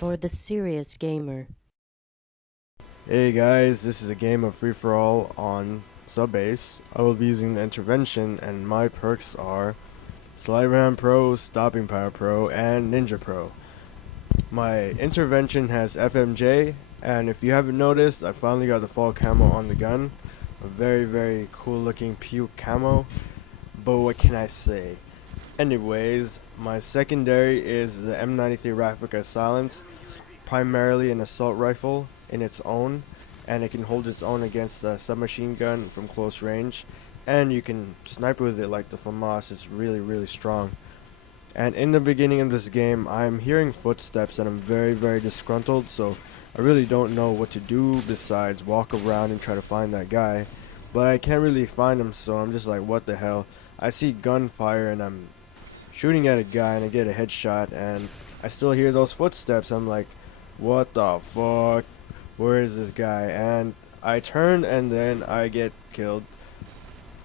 for the serious gamer. Hey guys, this is a game of free-for-all on Subbase. I will be using the intervention, and my perks are Slide Ram Pro, Stopping Power Pro, and Ninja Pro. My intervention has FMJ, and if you haven't noticed, I finally got the fall camo on the gun. A very cool looking puke camo, but what can I say? Anyways, my secondary is the M93 Raffica Silence, primarily an assault rifle in its own, and it can hold its own against a submachine gun from close range, and you can snipe with it like the FAMAS. It's really strong. And in the beginning of this game, I'm hearing footsteps and I'm very disgruntled, so I really don't know what to do besides walk around and try to find that guy. But I can't really find him, so I'm just like, what the hell? I see gunfire and I'm shooting at a guy and I get a headshot, and I still hear those footsteps. I'm like, what the fuck? Where is this guy? And I turn and then I get killed.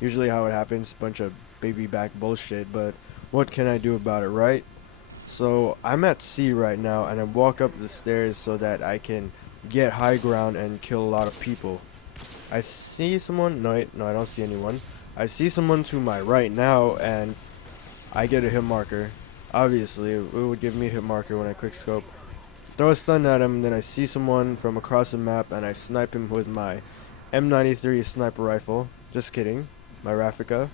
Usually how it happens, bunch of baby back bullshit, but what can I do about it, right? So I'm at C right now, and I walk up the stairs so that I can get high ground and kill a lot of people. I see someone. No, wait, no, I don't see anyone. I see someone to my right now, and I get a hit marker. Obviously, it would give me a hit marker when I quick scope. Throw a stun at him, then I see someone from across the map, and I snipe him with my M93 sniper rifle. Just kidding, my Raffica.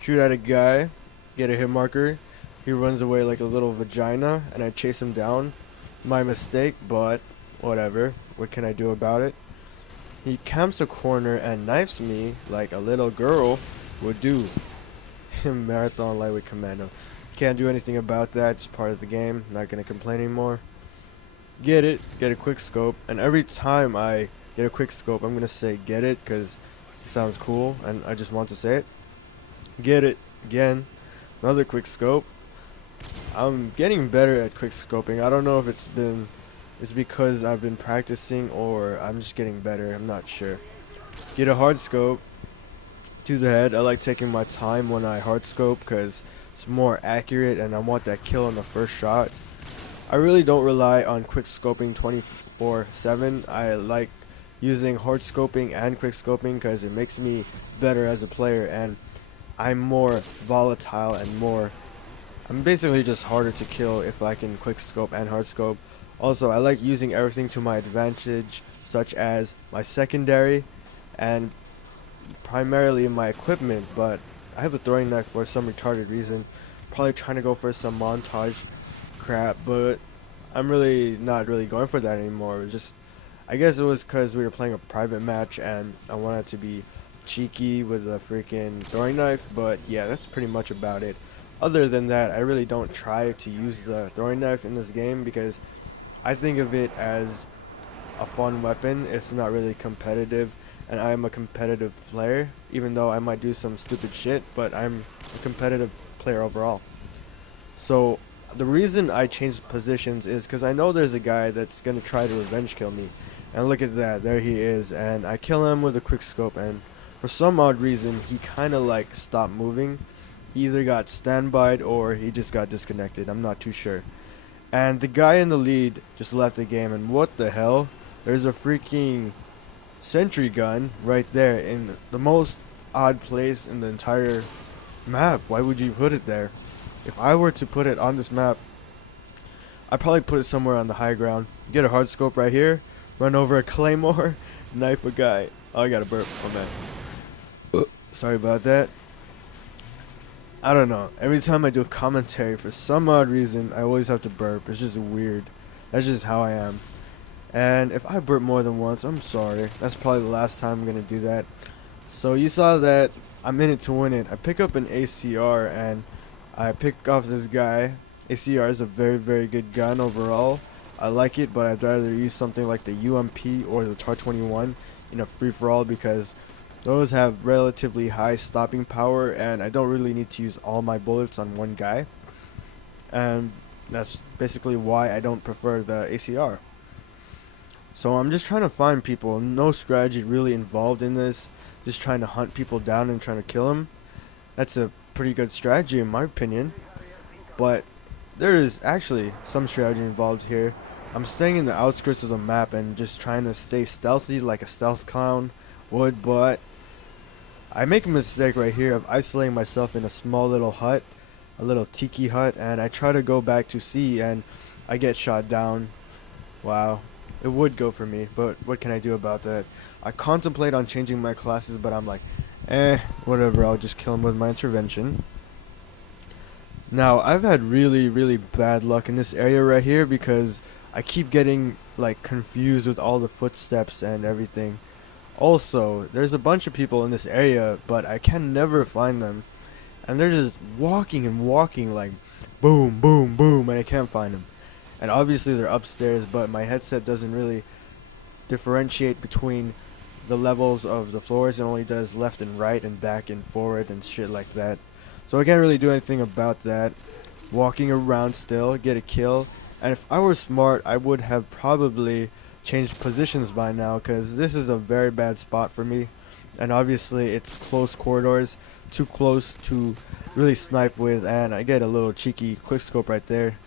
Shoot at a guy, get a hit marker. He runs away like a little vagina, and I chase him down. My mistake, but whatever. What can I do about it? He camps a corner and knifes me like a little girl would do. Marathon lightweight commando. Can't do anything about that. It's part of the game. Not gonna complain anymore. Get it. Get a quick scope. And every time I get a quick scope, I'm gonna say get it because it sounds cool, and I just want to say it. Get it again. Another quick scope. I'm getting better at quick scoping. I don't know if it's because I've been practicing or I'm just getting better. I'm not sure. Get a hard scope to the head. I like taking my time when I hard scope because it's more accurate and I want that kill on the first shot. I really don't rely on quick scoping 24/7. I like using hard scoping and quick scoping because it makes me better as a player, and I'm more volatile and I'm basically just harder to kill if I can quick scope and hard scope. Also, I like using everything to my advantage, such as my secondary and primarily my equipment, but I have a throwing knife for some retarded reason. Probably trying to go for some montage crap, but I'm really not really going for that anymore. It was just, I guess it was because we were playing a private match and I wanted to be cheeky with a freaking throwing knife, but yeah, that's pretty much about it. Other than that, I really don't try to use the throwing knife in this game because I think of it as a fun weapon. It's not really competitive, and I'm a competitive player, even though I might do some stupid shit, but I'm a competitive player overall. So the reason I changed positions is because I know there's a guy that's going to try to revenge kill me, and look at that, there he is, and I kill him with a quick scope, and for some odd reason he kind of like stopped moving. He either got standbyed or he just got disconnected. I'm not too sure. And the guy in the lead just left the game, and what the hell? There's a freaking sentry gun right there in the most odd place in the entire map. Why would you put it there? If I were to put it on this map, I'd probably put it somewhere on the high ground. Get a hard scope right here, run over a claymore, knife a guy. Oh, I got a burp. Oh man. Sorry about that. I don't know. Every time I do a commentary, for some odd reason, I always have to burp. It's just weird. That's just how I am. And if I burp more than once, I'm sorry. That's probably the last time I'm going to do that. So you saw that I'm in it to win it. I pick up an ACR and I pick off this guy. ACR is a very good gun overall. I like it, but I'd rather use something like the UMP or the TAR-21 in a free-for-all because those have relatively high stopping power, and I don't really need to use all my bullets on one guy. And that's basically why I don't prefer the ACR. So I'm just trying to find people. No strategy really involved in this. Just trying to hunt people down and trying to kill them. That's a pretty good strategy in my opinion. But there is actually some strategy involved here. I'm staying in the outskirts of the map and just trying to stay stealthy like a stealth clown would, but I make a mistake right here of isolating myself in a small little hut, a little tiki hut, and I try to go back to sea and I get shot down. Wow. It would go for me, but what can I do about that? I contemplate on changing my classes, but I'm like, whatever, I'll just kill him with my intervention. Now, I've had really, really bad luck in this area right here because I keep getting, like, confused with all the footsteps and everything. Also, there's a bunch of people in this area, but I can never find them. And they're just walking and walking, like, boom, boom, boom, and I can't find them. And obviously they're upstairs, but my headset doesn't really differentiate between the levels of the floors. It only does left and right and back and forward and shit like that. So I can't really do anything about that. Walking around still, get a kill. And if I were smart, I would have probably changed positions by now, because this is a very bad spot for me. And obviously it's close corridors, too close to really snipe with, and I get a little cheeky quickscope right there.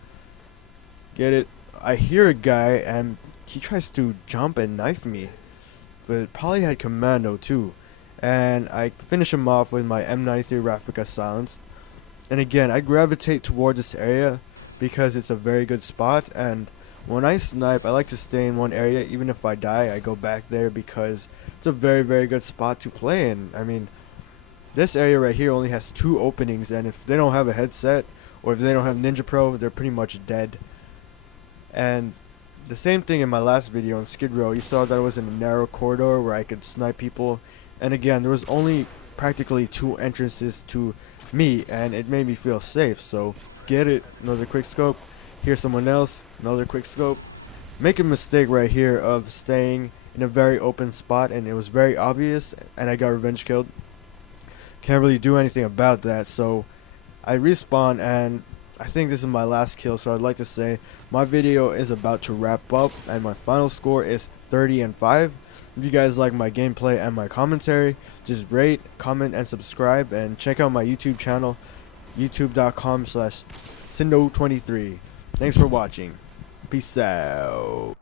Get it? I hear a guy and he tries to jump and knife me, but probably had commando too. And I finish him off with my M93 Raffica silenced. And again, I gravitate towards this area because it's a very good spot, and when I snipe, I like to stay in one area. Even if I die, I go back there because it's a very, very good spot to play in. I mean, this area right here only has 2 openings, and if they don't have a headset or if they don't have Ninja Pro, they're pretty much dead. And the same thing in my last video on Skid Row, you saw that I was in a narrow corridor where I could snipe people, and again, there was only practically 2 entrances to me, and it made me feel safe. So get it? Another quick scope. Here's someone else, another quick scope. Make a mistake right here of staying in a very open spot, and it was very obvious, and I got revenge killed. Can't really do anything about that, so I respawn, and I think this is my last kill, so I'd like to say my video is about to wrap up, and my final score is 30-5. If you guys like my gameplay and my commentary, just rate, comment, and subscribe, and check out my YouTube channel, youtube.com/Sindo23. Thanks for watching. Peace out.